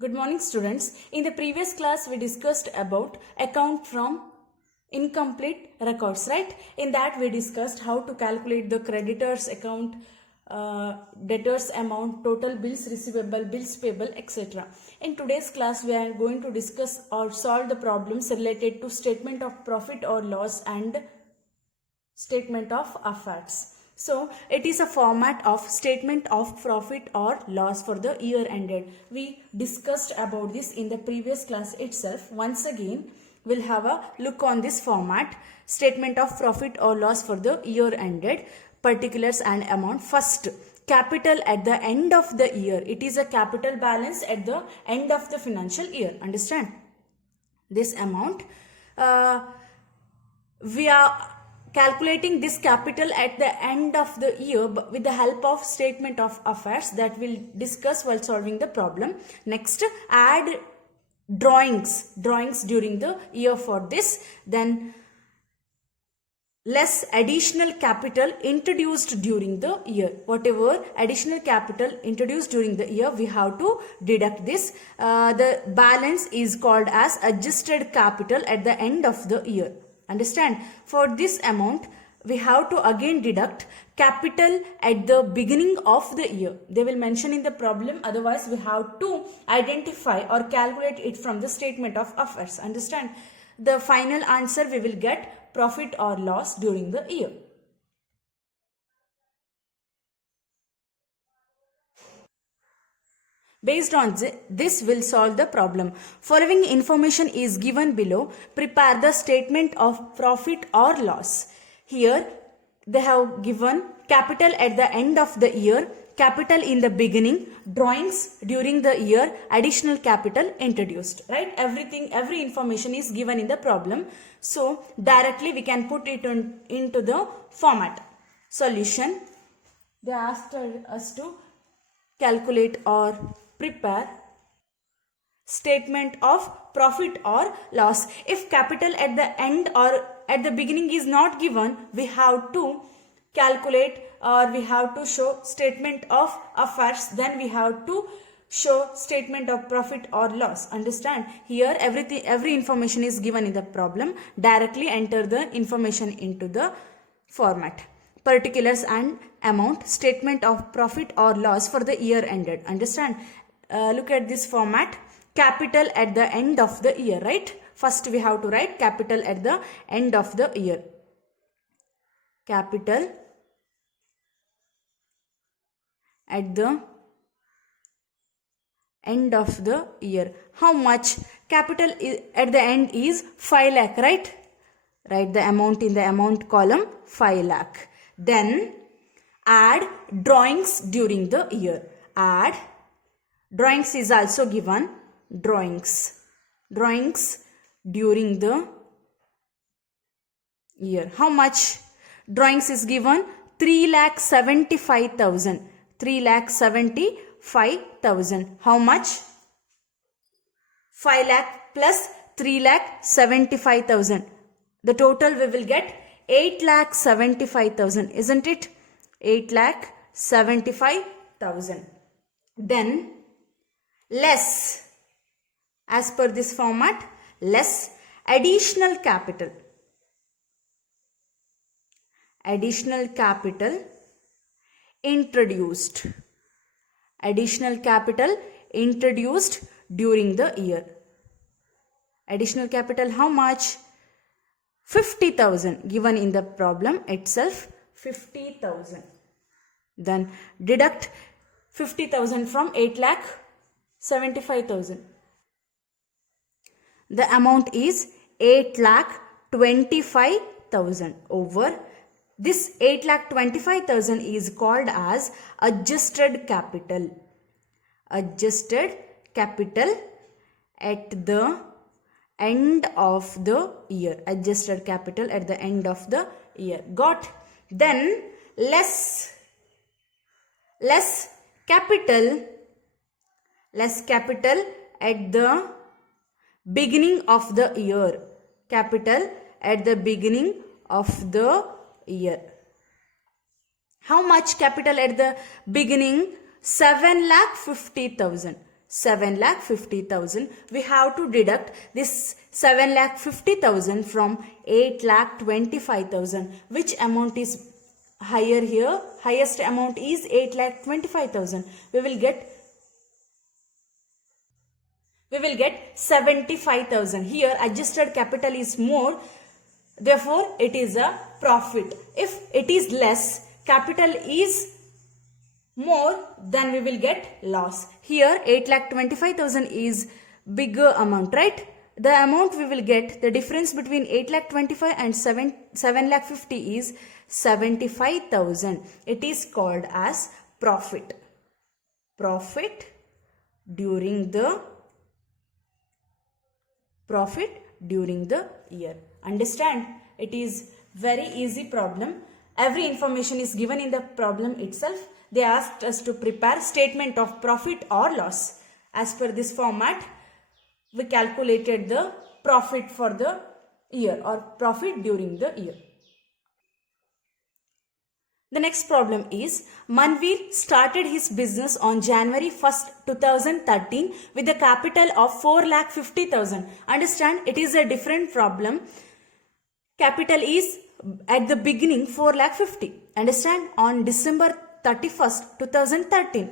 Good morning, students. In the previous class, we discussed about account from incomplete records, right? In that, we discussed how to calculate the creditors account, debtors amount, total bills receivable, bills payable, etc. In today's class, we are going to discuss or solve the problems related to statement of profit or loss and statement of affairs. So it is a format of statement of profit or loss for the year ended. We discussed about this in the previous class itself. Once again, we'll have a look on this format. Statement of profit or loss for the year ended, particulars and amount. First, capital at the end of the year. It is a capital balance at the end of the financial year. Understand? This amount. We are calculating this capital at the end of the year with the help of statement of affairs that we'll discuss while solving the problem. Next, add drawings during the year for this. Then less additional capital introduced during the year. Whatever additional capital introduced during the year, we have to deduct this. The balance is called as adjusted capital at the end of the year. Understand? For this amount, we have to again deduct capital at the beginning of the year. They will mention in the problem. Otherwise, we have to identify or calculate it from the statement of affairs. Understand? The final answer we will get profit or loss during the year. Based on this, will solve the problem. Following information is given below. Prepare the statement of profit or loss. Here, they have given capital at the end of the year, capital in the beginning, drawings during the year, additional capital introduced. Right? Every information is given in the problem. So, directly we can put it into the format. Solution. They asked us to calculate or prepare statement of profit or loss. If capital at the end or at the beginning is not given, we have to calculate or we have to show statement of affairs. Then we have to show statement of profit or loss. Understand? Here every information is given in the problem. Directly enter the information into the format. Particulars and amount, statement of profit or loss for the year ended. Understand? Look at this format. Capital at the end of the year, right? First we have to write capital at the end of the year. Capital at the end of the year. How much? Capital at the end is 5 lakh, right? Write the amount in the amount column, 5 lakh. Then add drawings during the year. Add drawings is also given. Drawings during the year. How much? Drawings is given 3,75,000. 3,75,000. How much? 5 lakh plus 3,75,000. The total we will get 8,75,000. Isn't it? 8,75,000. Then less, as per this format, less additional capital. Additional capital introduced. Additional capital introduced during the year. Additional capital how much? 50,000 given in the problem itself. 50,000. Then deduct 50,000 from 8,75,000. The amount is 8,25,000 over. This 8,25,000 is called as adjusted capital. Adjusted capital at the end of the year. Adjusted capital at the end of the year. Got? Then less capital at the beginning of the year. Capital at the beginning of the year. How much capital at the beginning? 7,50,000. 7,50,000. We have to deduct this 7,50,000 from 8,25,000. Which amount is higher here? Highest amount is 8,25,000. We will get 75,000. Here adjusted capital is more, therefore it is a profit. If it is less, capital is more, then we will get loss. Here 8,25,000 is bigger amount, right? The amount we will get, the difference between 8,25,000 and 7,50,000 is 75,000. It is called as profit. Profit during the year. Understand? It is very easy problem. Every information is given in the problem itself. They asked us to prepare statement of profit or loss. As per this format, we calculated the profit for the year or profit during the year. The next problem is, Manveer started his business on January 1st, 2013 with a capital of 4,50,000. Understand, it is a different problem. Capital is at the beginning 4,50,000. Understand, on December 31st, 2013,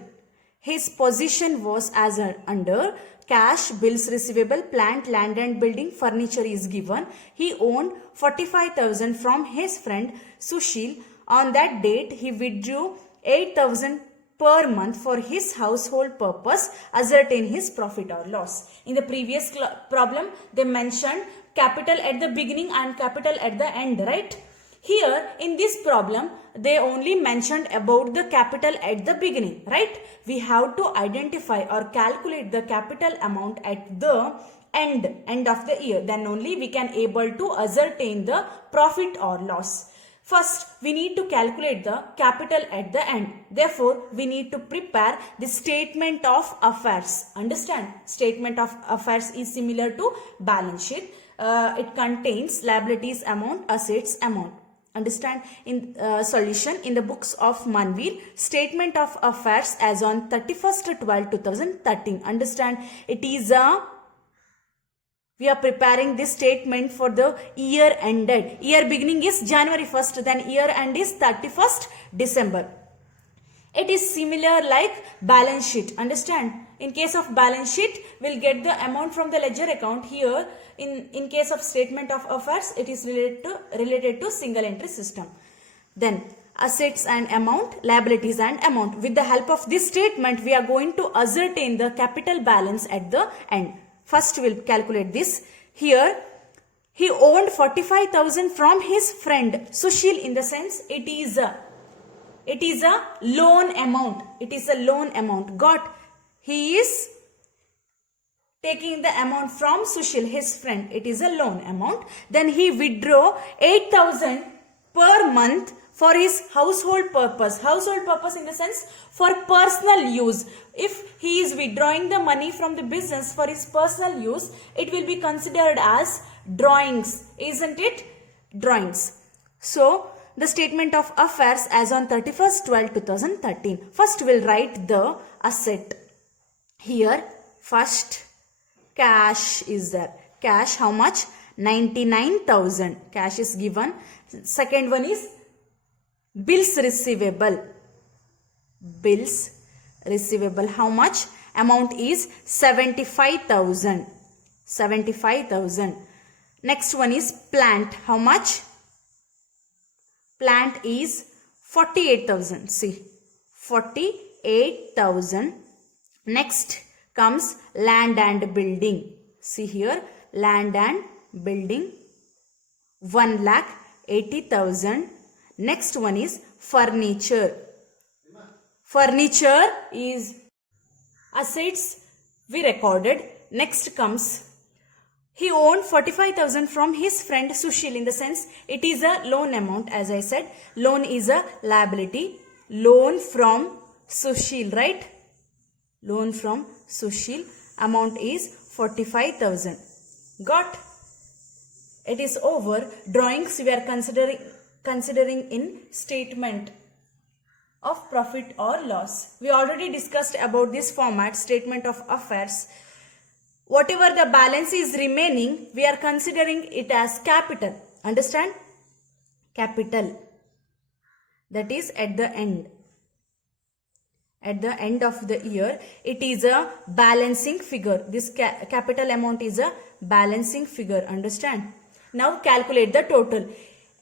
his position was as under cash, bills receivable, plant, land and building, furniture is given. He owned 45,000 from his friend Sushil. On that date, he withdrew 8,000 per month for his household purpose. Ascertain his profit or loss. In the previous problem, they mentioned capital at the beginning and capital at the end, right? Here, in this problem, they only mentioned about the capital at the beginning, right? We have to identify or calculate the capital amount at the end of the year. Then only we can able to ascertain the profit or loss. First, we need to calculate the capital at the end. Therefore, we need to prepare the statement of affairs. Understand? Statement of affairs is similar to balance sheet. It contains liabilities amount, assets amount. Understand? In solution, in the books of Manveer, statement of affairs as on 31st/12/2013. Understand? It is we are preparing this statement for the year ended. Year beginning is January 1st, then year end is 31st December. It is similar like balance sheet. Understand? In case of balance sheet, we'll get the amount from the ledger account. Here, in case of statement of affairs, it is related to single entry system. Then assets and amount, liabilities and amount. With the help of this statement, we are going to ascertain the capital balance at the end. First, we'll calculate this. Here, he owned 45,000 from his friend Sushil. In the sense, it is a loan amount. It is a loan amount. He is taking the amount from Sushil, his friend. It is a loan amount. Then he withdraw 8,000 per month for his household purpose. Household purpose in the sense for personal use. If he is withdrawing the money from the business for his personal use, it will be considered as drawings. Isn't it? Drawings. So, the statement of affairs as on 31st/12/2013. First, we'll write the asset. Here, first, cash is there. Cash, how much? 99,000. Cash is given. Second one is bills receivable. Bills receivable, how much? Amount is 75,000. 75,000. Next one is plant. How much? Plant is 48,000. See, 48,000. Next comes land and building. See here, land and building, 1,80,000. Next one is furniture. Furniture is assets we recorded. Next comes, he owned 45,000 from his friend Sushil. In the sense, it is a loan amount. As I said, loan is a liability. Loan from Sushil, right? Loan from Sushil. Amount is 45,000. Got? It is over. Drawings we are considering in statement of profit or loss. We already discussed about this format, statement of affairs. Whatever the balance is remaining, we are considering it as capital. Understand? Capital. That is at the end. At the end of the year, it is a balancing figure. This capital amount is a balancing figure. Understand? Now calculate the total.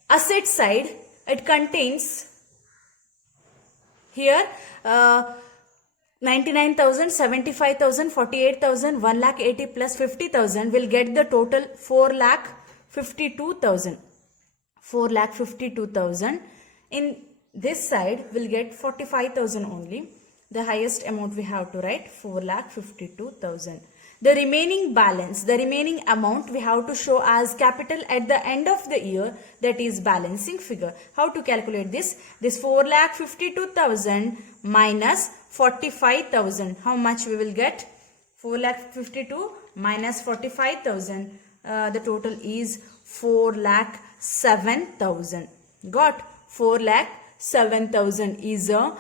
Asset side, it contains here 99,000, 75,000, 48,000, 1,80,000 plus 50,000 will get the total 4,52,000. 4,52,000. In this side will get 45,000 only. The highest amount we have to write 4,52,000. The remaining balance, the remaining amount we have to show as capital at the end of the year, that is balancing figure. How to calculate this? This 4,52,000 minus 45,000. How much we will get? 4,52,000 minus 45,000. The total is 4,07,000. Got? 4,07,000 is a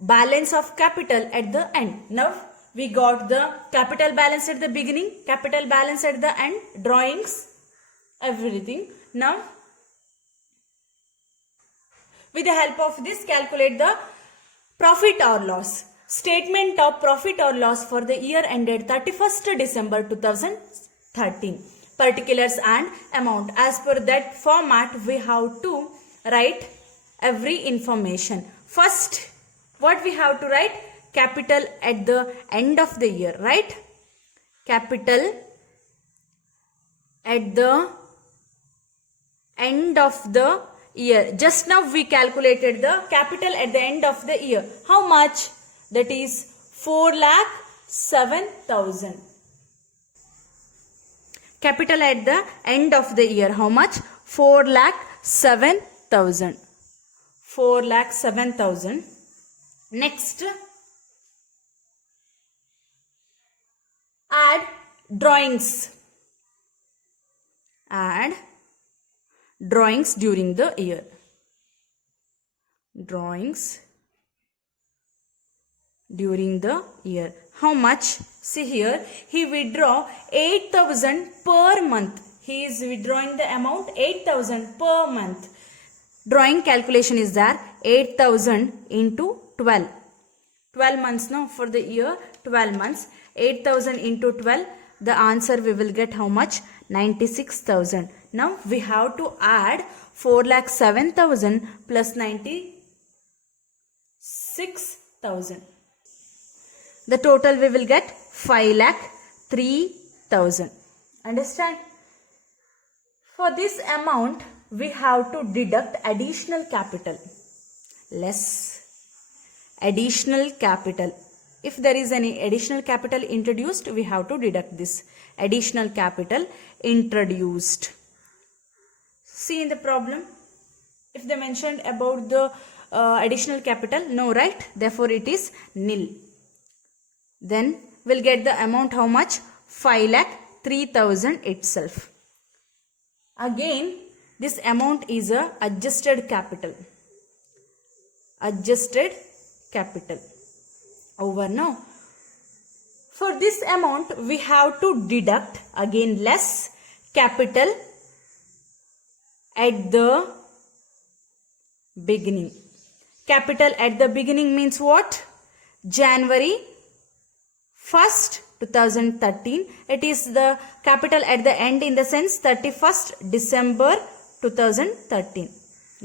balance of capital at the end. Now we got the capital balance at the beginning, capital balance at the end, drawings, everything. Now with the help of this, calculate the profit or loss. Statement of profit or loss for the year ended 31st December 2013. Particulars and amount. As per that format, we have to write every information. First, what we have to write? Capital at the end of the year, right? Capital at the end of the year. Just now we calculated the capital at the end of the year. How much? That is 4,07,000. Capital at the end of the year. How much? 4,07,000. 4,07,000. Next, add drawings. Add drawings during the year. Drawings during the year. How much? See here, he withdraw 8,000 per month. He is withdrawing the amount 8,000 per month. Drawing calculation is there. 8,000 into 12. 12 months now for the year. 12 months. 8,000 into 12. The answer we will get how much? 96,000. Now we have to add 4,07,000 plus 96,000. The total we will get 5,03,000. Understand? For this amount, we have to deduct additional capital. Less additional capital. If there is any additional capital introduced, we have to deduct this. Additional capital introduced. See in the problem, if they mentioned about the additional capital, no, right? Therefore, it is nil. Then we'll get the amount how much? 5,03,000 itself. Again, this amount is a adjusted capital. Adjusted capital. Over now. For this amount, we have to deduct again less capital at the beginning. Capital at the beginning means what? January 1st, 2013. It is the capital at the end in the sense 31st December 2013.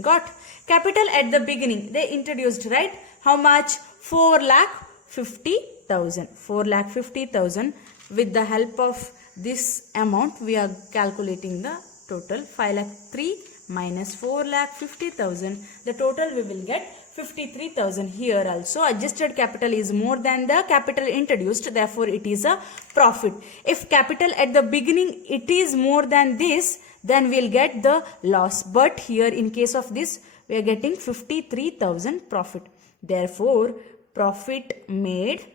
Got? Capital at the beginning. They introduced, right? How much? 4,50,000. 4,50,000. With the help of this amount, we are calculating the total. 5,03,000 minus 4,50,000. The total we will get 53,000. Here also adjusted capital is more than the capital introduced, therefore it is a profit. If capital at the beginning it is more than this, then we'll get the loss. But here in case of this, we are getting 53,000 profit. Therefore, profit made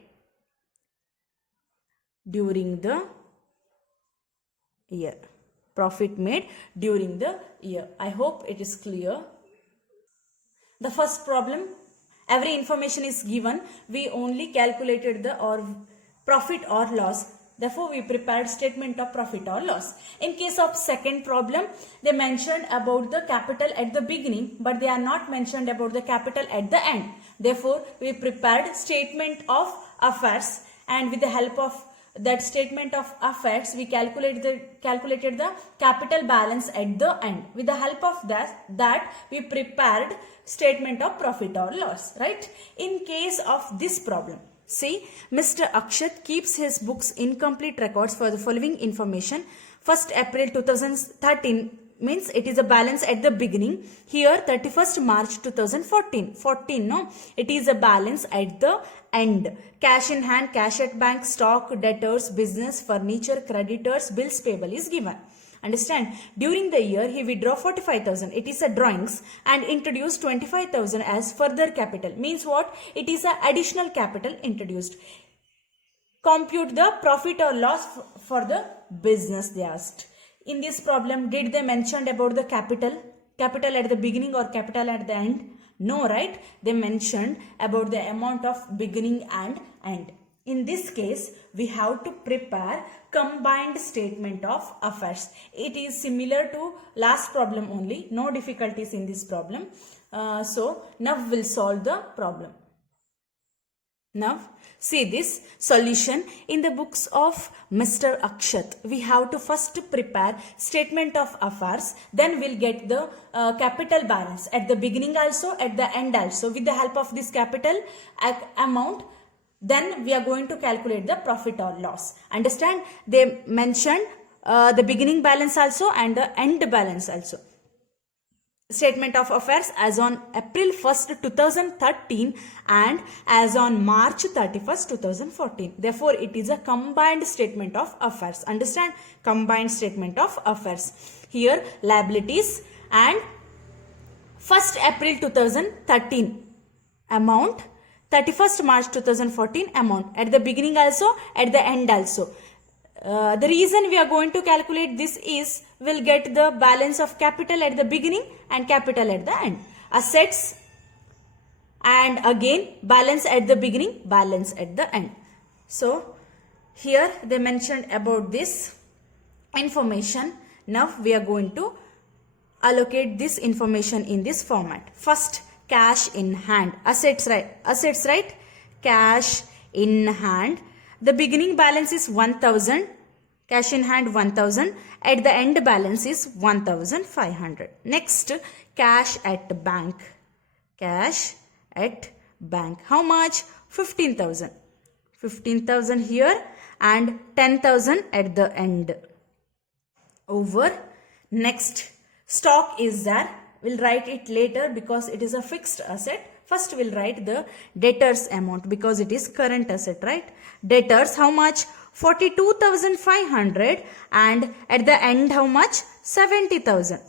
during the year. Profit made during the year. I hope it is clear. The first problem, Every information is given. We only calculated the profit or loss. Therefore, we prepared statement of profit or loss. In case of second problem, they mentioned about the capital at the beginning, but they are not mentioned about the capital at the end. Therefore, we prepared statement of affairs, and with the help of that statement of affairs, we calculated the capital balance at the end. With the help of that we prepared statement of profit or loss, right? In case of this problem, see, Mr. Akshat keeps his books incomplete records for the following information. 1st April 2013 means it is a balance at the beginning. Here 31st March 2014. No, it is a balance at the end. Cash in hand, cash at bank, stock, debtors, business, furniture, creditors, bills payable is given. Understand? During the year, he withdraw 45,000. It is a drawings and introduced 25,000 as further capital. Means what? It is a additional capital introduced. Compute the profit or loss for the business, they asked. In this problem, did they mention about the capital? Capital at the beginning or capital at the end? No, right? They mentioned about the amount of beginning and end. In this case, we have to prepare combined statement of affairs. It is similar to last problem only. No difficulties in this problem. So, now we'll solve the problem. Now, see this solution in the books of Mr. Akshat. We have to first prepare statement of affairs. Then we'll get the capital balance at the beginning also, at the end also. With the help of this capital amount, then we are going to calculate the profit or loss. Understand? They mentioned the beginning balance also and the end balance also. Statement of affairs as on April 1st 2013 and as on March 31st 2014. Therefore, it is a combined statement of affairs. Understand? Combined statement of affairs. Here, liabilities and 1st April 2013 amount, 31st March 2014 amount. At the beginning also, at the end also. The reason we are going to calculate this is we'll get the balance of capital at the beginning and capital at the end. Assets and again balance at the beginning, balance at the end. So here they mentioned about this information. Now we are going to allocate this information in this format. First, cash in hand. Assets, right? Cash in hand. The beginning balance is 1,000. Cash in hand 1,000. At the end balance is 1,500. Next, cash at bank. Cash at bank. How much? 15,000. 15,000 here and 10,000 at the end. Over. Next, stock is there. We'll write it later because it is a fixed asset. First, we'll write the debtors amount because it is current asset, right? Debtors, how much? 42,500 and at the end, how much? 70,000.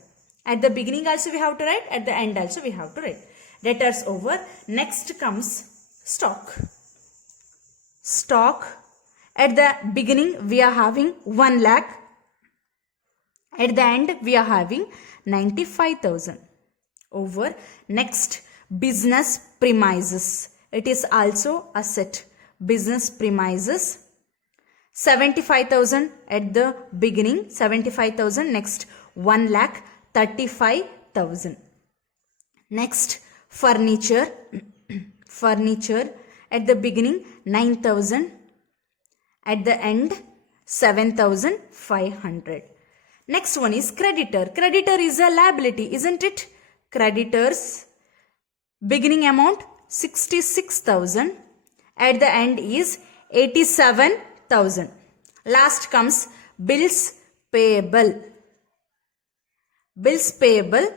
At the beginning also we have to write, at the end also we have to write. Debtors over. Next comes stock. Stock. At the beginning, we are having 1 lakh. At the end, we are having 95,000. Over. Next, business premises. It is also asset. Business premises. 75,000 at the beginning. 75,000. Next, 1,35,000. Next, furniture. Furniture. At the beginning, 9,000. At the end, 7,500. Next one is creditor. Creditor is a liability, isn't it? Creditors. Beginning amount 66,000. At the end is 87,000. Last comes bills payable. Bills payable.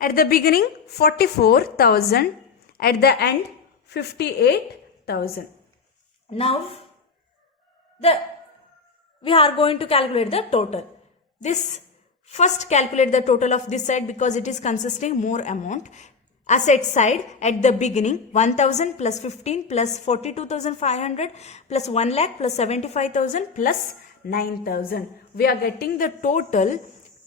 At the beginning 44,000. At the end 58,000. Now we are going to calculate the total. This first calculate the total of this side because it is consisting more amount. Asset side at the beginning 1,000 plus 15 plus 42,500 plus 1 lakh plus 75,000 plus 9,000. We are getting the total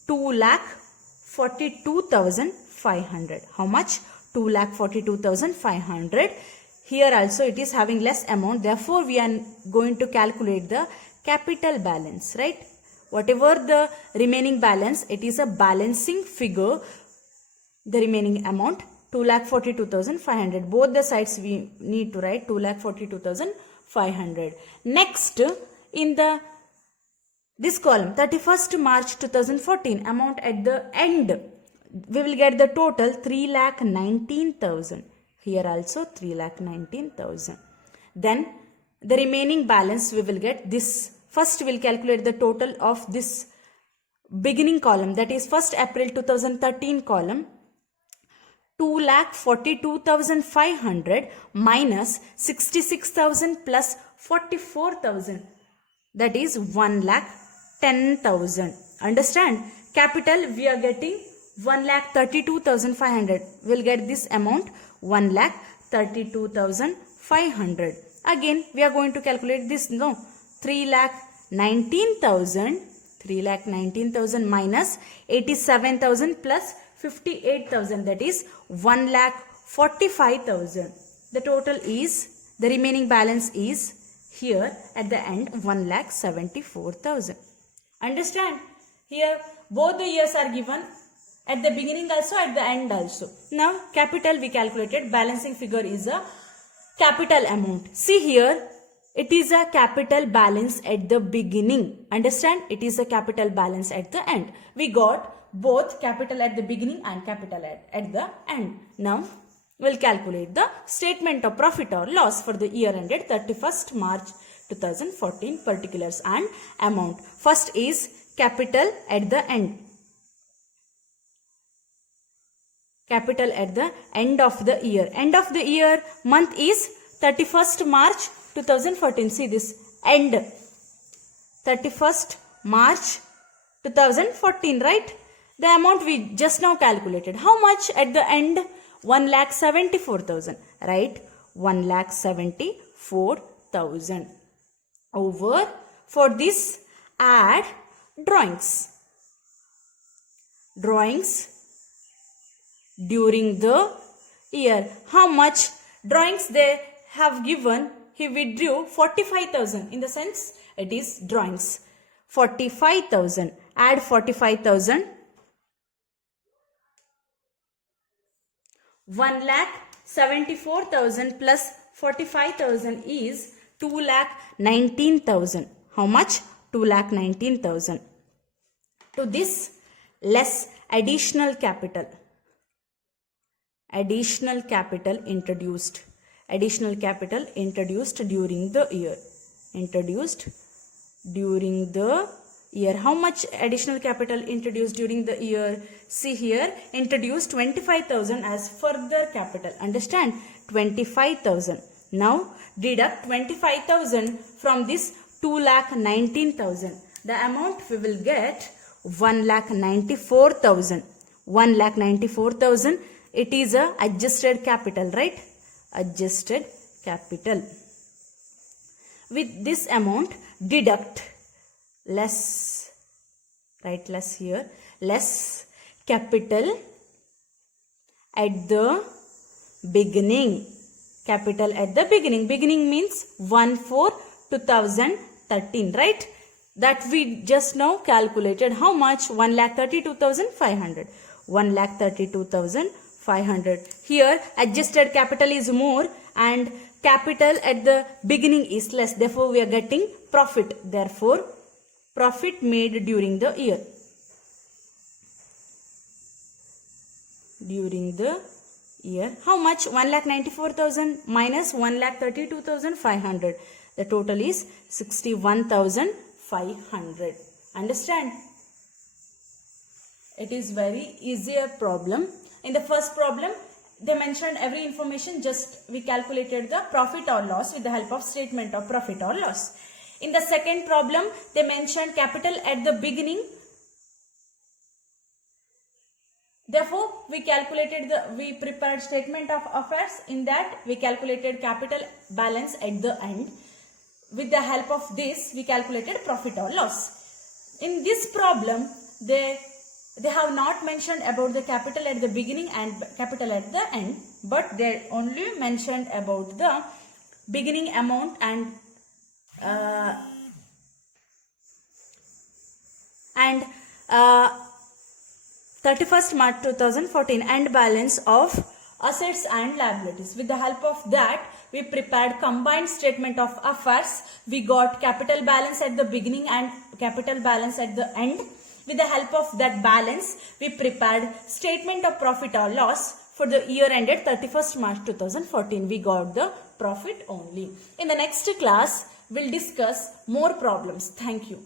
2,42,500. How much? 2,42,500. Here also it is having less amount. Therefore, we are going to calculate the capital balance, right? Whatever the remaining balance, it is a balancing figure. The remaining amount 2,42,500. Both the sides we need to write 2,42,500. Next, in this column 31st March 2014 amount at the end, we will get the total 3,19,000. Here also 3,19,000. Then the remaining balance we will get this. First we will calculate the total of this beginning column, that is 1st April 2013 column. 2,42,500 minus 66,000 plus 44,000, that is 1,10,000. Understand? Capital we are getting 1,32,500. We'll get this amount 1,32,500. Again we are going to calculate this. No, 3,19,000 minus 87,000 plus 58,000, that is 1,45,000. The total is, the remaining balance is here at the end 1,74,000. Understand? Here both the years are given, at the beginning also, at the end also. Now capital we calculated, balancing figure is a capital amount. See here, it is a capital balance at the beginning. Understand? It is a capital balance at the end. We got both capital at the beginning and capital at the end. Now we'll calculate the statement of profit or loss for the year ended 31st March 2014, particulars and amount. First is capital at the end. Capital at the end of the year. End of the year month is 31st March 2014. See this, end 31st March 2014, right? The amount we just now calculated. How much at the end? 1,74,000. Right? 1,74,000. Over. For this, add drawings. Drawings during the year. How much drawings they have given? He withdrew 45,000. In the sense, it is drawings. 45,000. Add 45,000. 1,74,000 plus 45,000 is 2,19,000. How much? 2,19,000. To this, less additional capital. Additional capital introduced. Additional capital introduced during the year. Introduced during the year. How much additional capital introduced during the year? See here, introduced 25,000 as further capital. Understand? 25,000. Now deduct 25,000 from this 2,19,000. The amount we will get 1,94,000. 1,94,000. It is a adjusted capital, right? Adjusted capital. With this amount, deduct less, write less here, less capital at the beginning. Capital at the beginning. Beginning means 1/4/2013, right? That we just now calculated. How much? 1,32,500. 1,32,500. Here adjusted capital is more and capital at the beginning is less. Therefore, we are getting profit. Therefore, profit made during the year. During the year. How much? 1,94,000 minus 1,32,500. The total is 61,500. Understand? It is very easier problem. In the first problem, they mentioned every information, just we calculated the profit or loss with the help of statement of profit or loss. In the second problem, they mentioned capital at the beginning. Therefore, we prepared statement of affairs. In that, we calculated capital balance at the end. With the help of this, we calculated profit or loss. In this problem, they they have not mentioned about the capital at the beginning and capital at the end, but they only mentioned about the beginning amount and 31st March 2014 end balance of assets and liabilities. With the help of that, we prepared combined statement of affairs. We got capital balance at the beginning and capital balance at the end. With the help of that balance, we prepared statement of profit or loss for the year ended 31st March 2014. We got the profit only. In the next class, we'll discuss more problems. Thank you.